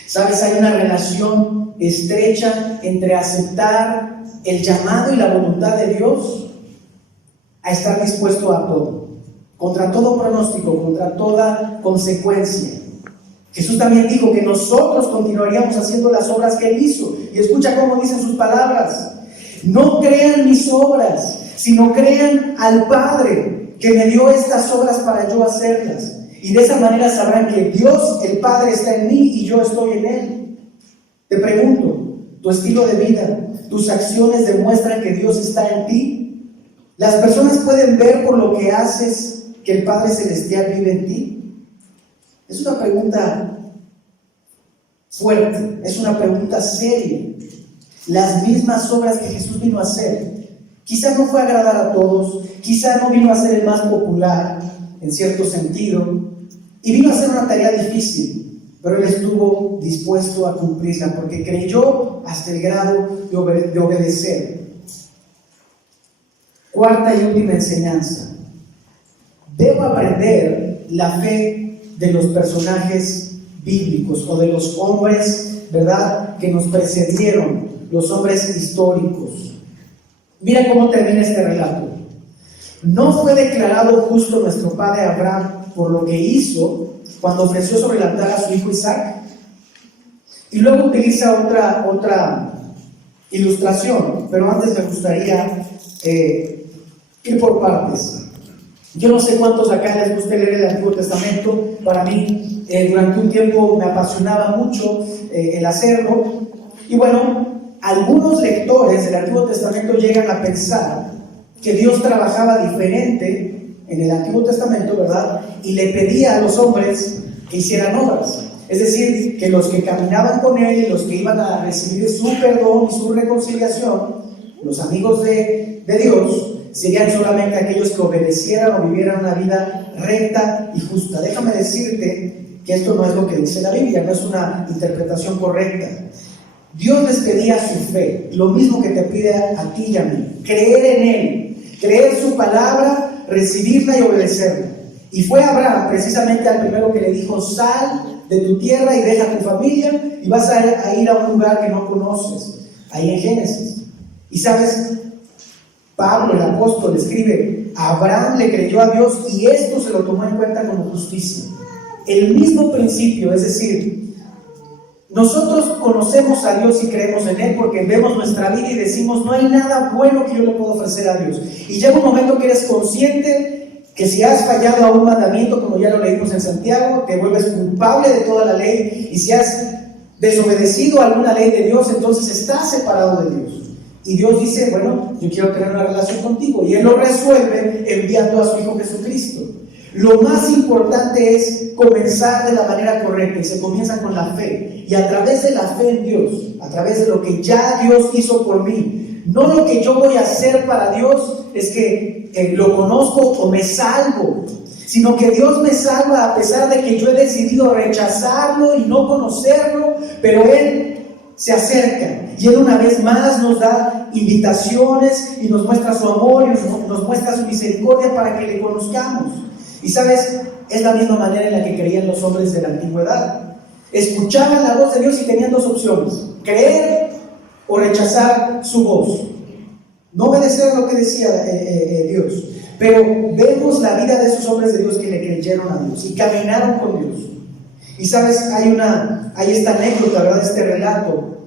¿Sabes? Hay una relación estrecha entre aceptar el llamado y la voluntad de Dios a estar dispuesto a todo, contra todo pronóstico, contra toda consecuencia. Jesús también dijo que nosotros continuaríamos haciendo las obras que Él hizo. Y escucha cómo dicen sus palabras: no crean mis obras, sino crean al Padre que me dio estas obras para yo hacerlas. Y de esa manera sabrán que Dios, el Padre, está en mí y yo estoy en Él. Te pregunto, ¿tu estilo de vida, tus acciones demuestran que Dios está en ti? ¿Las personas pueden ver por lo que haces que el Padre Celestial vive en ti? Es una pregunta fuerte, es una pregunta seria. Las mismas obras que Jesús vino a hacer, quizá no fue a agradar a todos, quizá no vino a ser el más popular en cierto sentido, y vino a hacer una tarea difícil, pero Él estuvo dispuesto a cumplirla porque creyó hasta el grado de obedecer. Cuarta y última enseñanza: debo aprender la fe de los personajes bíblicos o de los hombres, ¿verdad?, que nos precedieron, los hombres históricos. Mira cómo termina este relato. ¿No fue declarado justo nuestro padre Abraham por lo que hizo cuando ofreció sobre el altar a su hijo Isaac? Y luego utiliza otra ilustración, pero antes me gustaría ir por partes. Yo no sé cuántos acá les gusta leer el Antiguo Testamento. Para mí, durante un tiempo me apasionaba mucho el hacerlo. Y bueno, algunos lectores del Antiguo Testamento llegan a pensar que Dios trabajaba diferente en el Antiguo Testamento, ¿verdad? Y le pedía a los hombres que hicieran obras. Es decir, que los que caminaban con Él y los que iban a recibir su perdón y su reconciliación, los amigos de Dios, serían solamente aquellos que obedecieran o vivieran una vida recta y justa. Déjame decirte que esto no es lo que dice la Biblia, no es una interpretación correcta. Dios les pedía su fe, lo mismo que te pide a ti y a mí: creer en Él, creer su palabra, recibirla y obedecerla. Y fue Abraham precisamente al primero que le dijo: sal de tu tierra y deja tu familia y vas a ir a un lugar que no conoces, ahí en Génesis. Y sabes, Pablo, el apóstol, escribe: Abraham le creyó a Dios y esto se lo tomó en cuenta como justicia. El mismo principio, es decir, Nosotros conocemos a Dios y creemos en Él porque vemos nuestra vida y decimos, no hay nada bueno que yo le pueda ofrecer a Dios. Y llega un momento que eres consciente que si has fallado a un mandamiento, como ya lo leímos en Santiago, te vuelves culpable de toda la ley, y si has desobedecido a alguna ley de Dios, entonces estás separado de Dios. Y Dios dice, bueno, yo quiero tener una relación contigo, y Él lo resuelve enviando a su Hijo Jesucristo. Lo más importante es comenzar de la manera correcta, y se comienza con la fe, y a través de la fe en Dios, a través de lo que ya Dios hizo por mí, no lo que yo voy a hacer para Dios es que lo conozco o me salvo, sino que Dios me salva a pesar de que yo he decidido rechazarlo y no conocerlo, pero Él se acerca y Él una vez más nos da invitaciones y nos muestra su amor y nos muestra su misericordia para que le conozcamos. Y sabes, es la misma manera en la que creían los hombres de la antigüedad. Escuchaban la voz de Dios y tenían dos opciones: creer o rechazar su voz, no obedecer lo que decía Dios. Pero vemos la vida de esos hombres de Dios que le creyeron a Dios y caminaron con Dios. Y sabes, hay esta anécdota, ¿verdad? Este relato.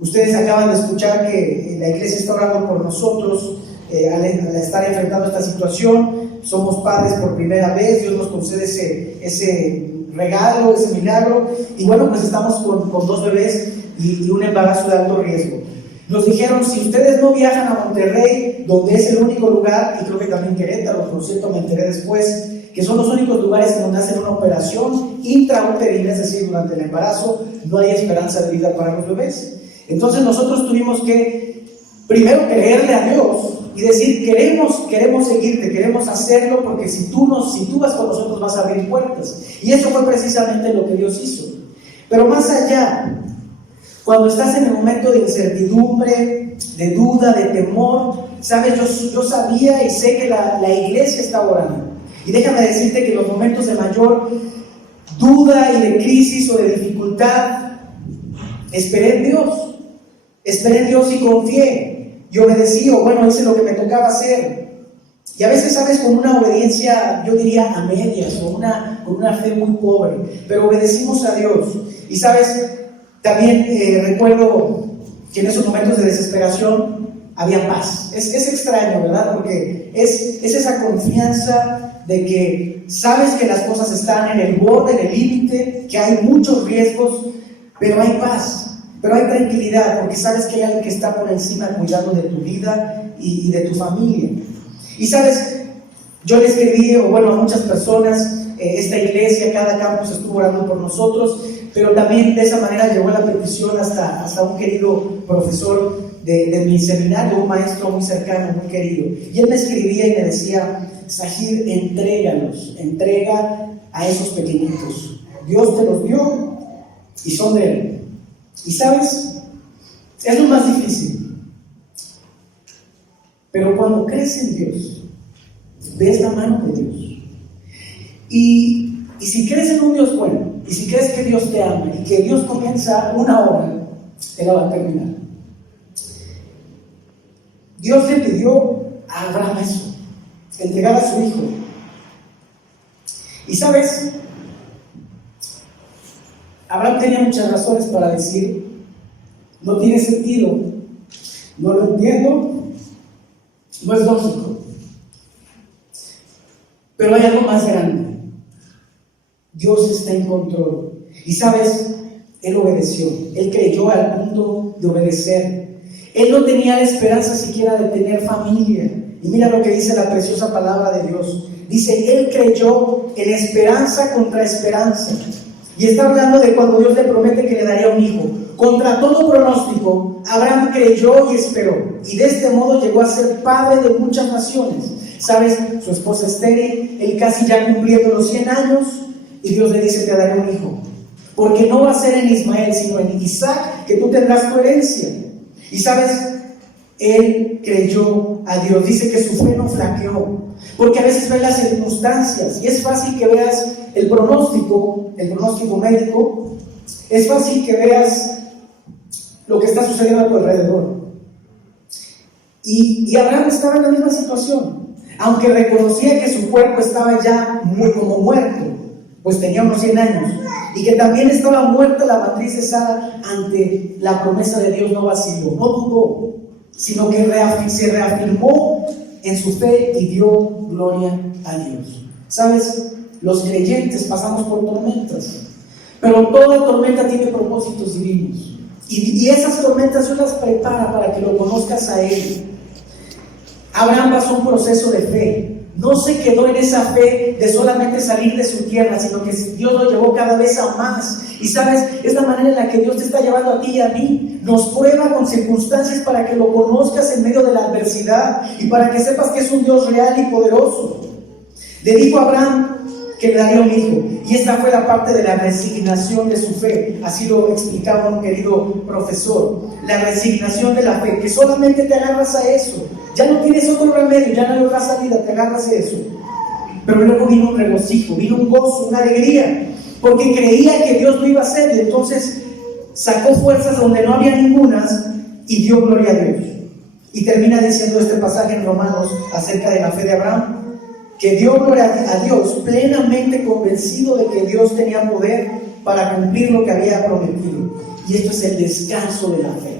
Ustedes acaban de escuchar que la iglesia está orando por nosotros al estar enfrentando esta situación. Somos padres por primera vez, Dios nos concede ese regalo, ese milagro. Y bueno, pues estamos con dos bebés y un embarazo de alto riesgo. Nos dijeron, si ustedes no viajan a Monterrey, donde es el único lugar, y creo que también Querétaro, por cierto me enteré después, que son los únicos lugares donde hacen una operación intrauterina, es decir, durante el embarazo no hay esperanza de vida para los bebés. Entonces nosotros tuvimos que primero creerle a Dios y decir, queremos seguirte, queremos hacerlo, porque si tú vas con nosotros vas a abrir puertas. Y eso fue precisamente lo que Dios hizo. Pero más allá, cuando estás en el momento de incertidumbre, de duda, de temor, sabes, yo sabía y sé que la iglesia está orando. Y déjame decirte que en los momentos de mayor duda y de crisis o de dificultad, esperé en Dios y confié y obedecí, o bueno, hice lo que me tocaba hacer. Y a veces, sabes, con una obediencia, yo diría a medias, o con una fe muy pobre, pero obedecimos a Dios. Y sabes, también recuerdo que en esos momentos de desesperación había paz. Es extraño, ¿verdad? Porque es esa confianza de que sabes que las cosas están en el borde, en el límite, que hay muchos riesgos, pero hay paz, pero hay tranquilidad, porque sabes que hay alguien que está por encima cuidando de tu vida y de tu familia. Y sabes, yo le escribí, a muchas personas, esta iglesia, cada campus estuvo orando por nosotros, pero también de esa manera llegó la petición hasta un querido profesor de mi seminario, un maestro muy cercano, muy querido. Y él me escribía y me decía, Zahir, entrega a esos pequeñitos. Dios te los dio y son de Él. Y sabes, es lo más difícil. Pero cuando crees en Dios, ves la mano de Dios. Y si crees en un Dios bueno, y si crees que Dios te ama y que Dios comienza una obra, Él la va a terminar. Dios le pidió a Abraham eso, entregar a su hijo. Y sabes, Abraham tenía muchas razones para decir, no tiene sentido, no lo entiendo, no es lógico. Pero hay algo más grande. Dios está en control. Y sabes, él obedeció, él creyó al punto de obedecer. Él no tenía la esperanza siquiera de tener familia. Y mira lo que dice la preciosa palabra de Dios. Dice, él creyó en esperanza contra esperanza. Y está hablando de cuando Dios le promete que le daría un hijo. Contra todo pronóstico, Abraham creyó y esperó. Y de este modo llegó a ser padre de muchas naciones. ¿Sabes? Su esposa estéril, él casi ya cumpliendo los 100 años. Y Dios le dice, te daré un hijo. Porque no va a ser en Ismael, sino en Isaac, que tú tendrás tu herencia. Y sabes, él creyó a Dios. Dice que su fe no flaqueó. Porque a veces ves las circunstancias y es fácil que veas el pronóstico médico. Es fácil que veas lo que está sucediendo a tu alrededor. Y Abraham estaba en la misma situación. Aunque reconocía que su cuerpo estaba ya muy como muerto, pues tenía unos 100 años. y que también estaba muerta la matriz de Sara, ante la promesa de Dios no vaciló, no dudó, sino que se reafirmó en su fe y dio gloria a Dios. ¿Sabes? Los creyentes pasamos por tormentas, pero toda tormenta tiene propósitos divinos. Y esas tormentas Dios las prepara para que lo conozcas a Él. Abraham pasó un proceso de fe. No se quedó en esa fe de solamente salir de su tierra, sino que Dios lo llevó cada vez a más. Y sabes, es la manera en la que Dios te está llevando a ti y a mí. Nos prueba con circunstancias para que lo conozcas en medio de la adversidad y para que sepas que es un Dios real y poderoso. Le dijo a Abraham que le daría un hijo, y esta fue la parte de la resignación de su fe. Así lo explicaba un querido profesor: la resignación de la fe, que solamente te agarras a eso, ya no tienes otro remedio, ya no hay otra salida, te agarras a eso. Pero luego vino un regocijo, vino un gozo, una alegría, porque creía que Dios lo iba a hacer, y entonces sacó fuerzas donde no había ningunas y dio gloria a Dios. Y termina diciendo este pasaje en Romanos acerca de la fe de Abraham, que dio gloria a Dios plenamente convencido de que Dios tenía poder para cumplir lo que había prometido. Y esto es el descanso de la fe.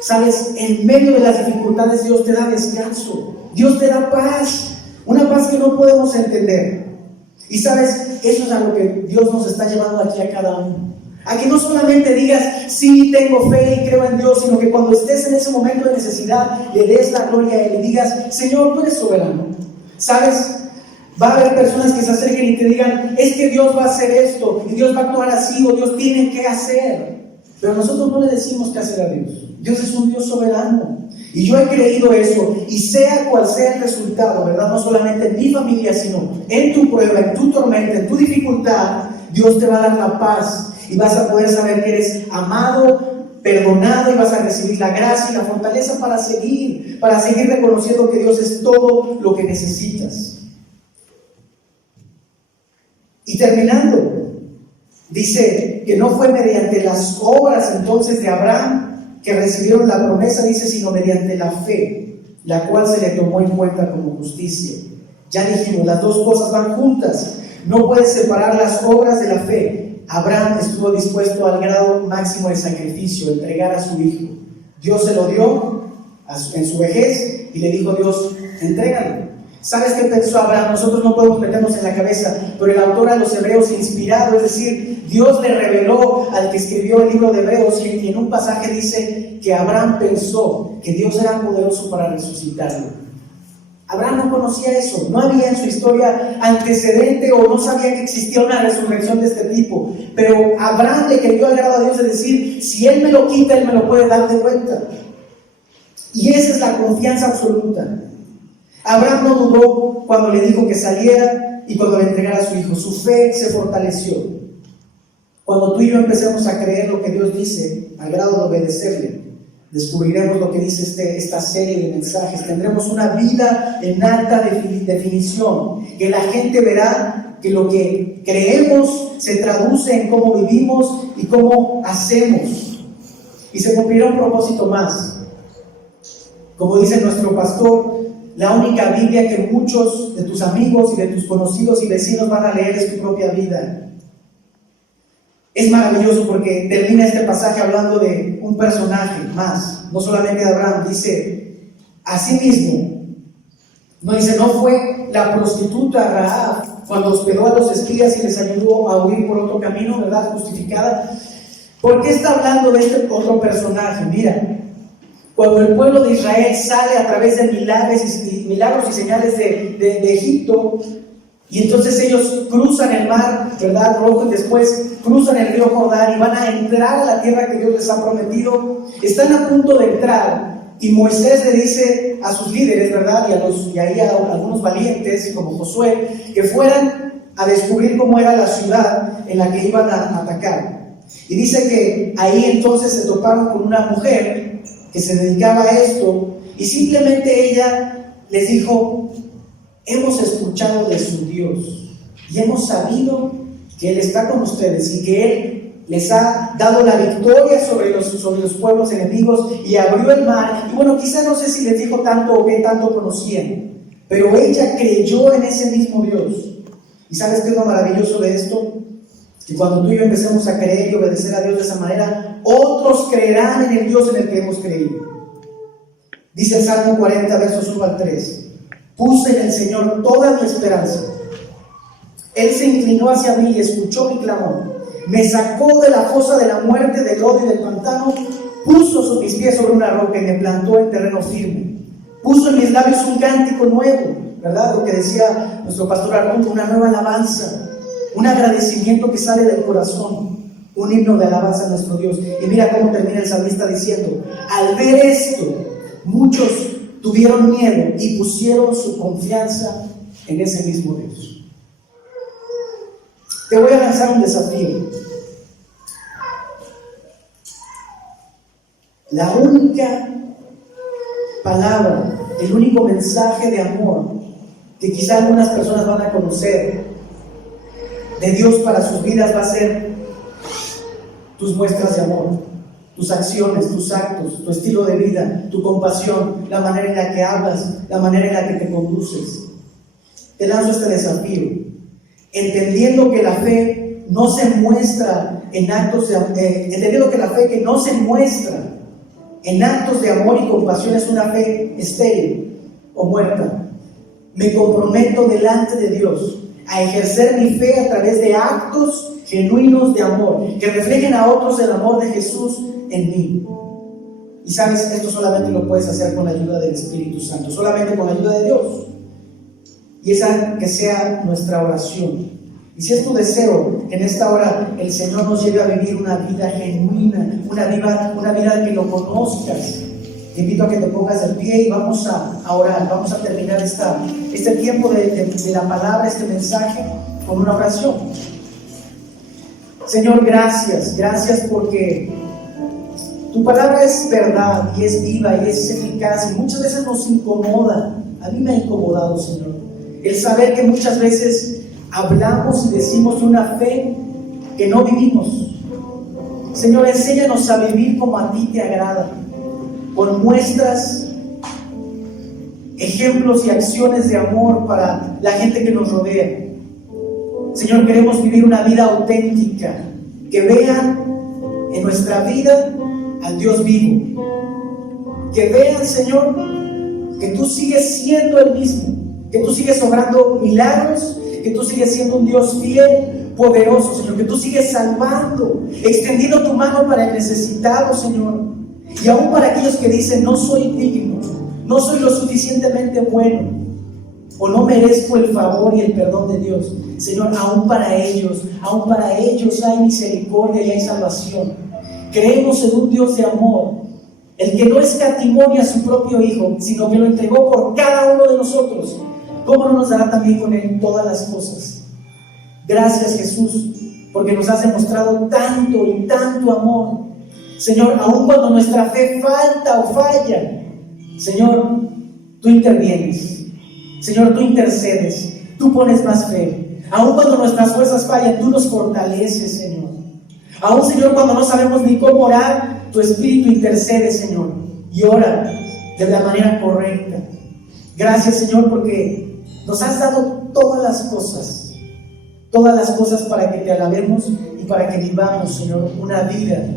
Sabes, en medio de las dificultades Dios te da descanso, Dios te da paz, una paz que no podemos entender. Y sabes, eso es a lo que Dios nos está llevando aquí a cada uno. A que no solamente digas, sí, tengo fe y creo en Dios, sino que cuando estés en ese momento de necesidad, le des la gloria a Él y digas, Señor, tú eres soberano. ¿Sabes? Va a haber personas que se acerquen y te digan, es que Dios va a hacer esto, y Dios va a actuar así, o Dios tiene que hacer. Pero nosotros no le decimos qué hacer a Dios. Dios es un Dios soberano. Y yo he creído eso, y sea cual sea el resultado, ¿verdad? No solamente en mi familia, sino en tu prueba, en tu tormenta, en tu dificultad, Dios te va a dar la paz, y vas a poder saber que eres amado, perdonado, y vas a recibir la gracia y la fortaleza para seguir reconociendo que Dios es todo lo que necesitas. Y terminando, dice que no fue mediante las obras entonces de Abraham que recibieron la promesa, dice, sino mediante la fe, la cual se le tomó en cuenta como justicia. Ya dijimos, las dos cosas van juntas, no puedes separar las obras de la fe. Abraham estuvo dispuesto al grado máximo de sacrificio, entregar a su hijo. Dios se lo dio en su vejez y le dijo a Dios, entrégalo. ¿Sabes qué pensó Abraham? Nosotros no podemos meternos en la cabeza, pero el autor a los Hebreos, inspirado, es decir, Dios le reveló al que escribió el libro de Hebreos, y en un pasaje dice que Abraham pensó que Dios era poderoso para resucitarlo. Abraham no conocía eso, no había en su historia antecedente o no sabía que existía una resurrección de este tipo, pero Abraham le creyó al grado a Dios de decir, si Él me lo quita, Él me lo puede dar de vuelta. Y esa es la confianza absoluta. Abraham no dudó cuando le dijo que saliera y cuando le entregara a su hijo. Su fe se fortaleció. Cuando tú y yo empecemos a creer lo que Dios dice, al grado de obedecerle, descubriremos lo que dice esta serie de mensajes. Tendremos una vida en alta definición, que la gente verá que lo que creemos se traduce en cómo vivimos y cómo hacemos. Y se cumplirá un propósito más. Como dice nuestro pastor, la única Biblia que muchos de tus amigos y de tus conocidos y vecinos van a leer es tu propia vida. Es maravilloso porque termina este pasaje hablando de un personaje más, no solamente de Abraham. Dice, asimismo, no fue la prostituta Rahab cuando hospedó a los espías y les ayudó a huir por otro camino, ¿verdad? Justificada. ¿Por qué está hablando de este otro personaje? Mira, cuando el pueblo de Israel sale a través de milagros y señales de Egipto, y entonces ellos cruzan el mar, ¿verdad? Rojo, y después cruzan el río Jordán y van a entrar a la tierra que Dios les ha prometido. Están a punto de entrar y Moisés le dice a sus líderes, ¿verdad? Y ahí a algunos valientes como Josué, que fueran a descubrir cómo era la ciudad en la que iban a atacar. Y dice que ahí entonces se toparon con una mujer que se dedicaba a esto, y simplemente ella les dijo, hemos escuchado de su Dios y hemos sabido que Él está con ustedes y que Él les ha dado la victoria sobre los pueblos enemigos y abrió el mar. Y bueno, quizás no sé si les dijo tanto o qué tanto conocían, pero ella creyó en ese mismo Dios. ¿Y sabes qué es lo maravilloso de esto? Y cuando tú y yo empecemos a creer y obedecer a Dios de esa manera, otros creerán en el Dios en el que hemos creído. Dice el Salmo 40, versos 1 al 3. Puse en el Señor toda mi esperanza. Él se inclinó hacia mí y escuchó mi clamor. Me sacó de la fosa de la muerte, del lodo y del pantano. Puso mis pies sobre una roca y me plantó en terreno firme. Puso en mis labios un cántico nuevo, ¿verdad? Lo que decía nuestro pastor Armando, una nueva alabanza, un agradecimiento que sale del corazón, un himno de alabanza a nuestro Dios. Y mira cómo termina el salmista diciendo: al ver esto, muchos tuvieron miedo y pusieron su confianza en ese mismo Dios. Te voy a lanzar un desafío. La única palabra, el único mensaje de amor que quizá algunas personas van a conocer de Dios para sus vidas va a ser tus muestras de amor, tus acciones, tus actos, tu estilo de vida, tu compasión, la manera en la que hablas, la manera en la que te conduces. Te lanzo este desafío, entendiendo que la fe no se muestra en actos de entendiendo que la fe que no se muestra en actos de amor y compasión es una fe estéril o muerta. Me comprometo delante de Dios a ejercer mi fe a través de actos genuinos de amor que reflejen a otros el amor de Jesús en mí. Y sabes, esto solamente lo puedes hacer con la ayuda del Espíritu Santo, solamente con la ayuda de Dios. Y esa que sea nuestra oración. Y si es tu deseo que en esta hora el Señor nos lleve a vivir una vida genuina, una vida que lo conozcas, te invito a que te pongas de pie y vamos a orar. Vamos a terminar este tiempo de la palabra, este mensaje, con una oración. Señor, gracias porque tu palabra es verdad y es viva y es eficaz, y muchas veces nos incomoda. A mí me ha incomodado, Señor, el saber que muchas veces hablamos y decimos de una fe que no vivimos. Señor, enséñanos a vivir como a ti te agrada, con muestras, ejemplos y acciones de amor para la gente que nos rodea. Señor, queremos vivir una vida auténtica, que vean en nuestra vida al Dios vivo, que vean, Señor, que tú sigues siendo el mismo, que tú sigues obrando milagros, que tú sigues siendo un Dios fiel, poderoso, Señor, que tú sigues salvando, extendiendo tu mano para el necesitado, Señor, y aún para aquellos que dicen: no soy digno, no soy lo suficientemente bueno, o no merezco el favor y el perdón de Dios. Señor, aún para ellos hay misericordia y hay salvación. Creemos en un Dios de amor, el que no escatimó ni a su propio Hijo, sino que lo entregó por cada uno de nosotros. ¿Cómo no nos dará también con Él todas las cosas? Gracias, Jesús, porque nos has demostrado tanto y tanto amor. Señor, aun cuando nuestra fe falta o falla, Señor, tú intervienes. Señor, tú intercedes, tú pones más fe. Aun cuando nuestras fuerzas fallan, tú nos fortaleces, Señor. Aun, Señor, cuando no sabemos ni cómo orar, tu Espíritu intercede, Señor, y ora de la manera correcta. Gracias, Señor, porque nos has dado todas las cosas para que te alabemos y para que vivamos, Señor, una vida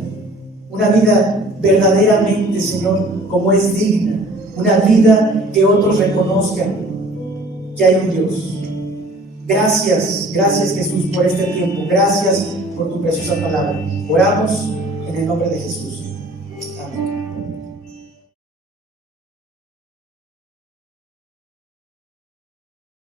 verdaderamente, Señor, como es digna, una vida que otros reconozcan que hay un Dios. Gracias Jesús por este tiempo, gracias por tu preciosa palabra. Oramos en el nombre de Jesús.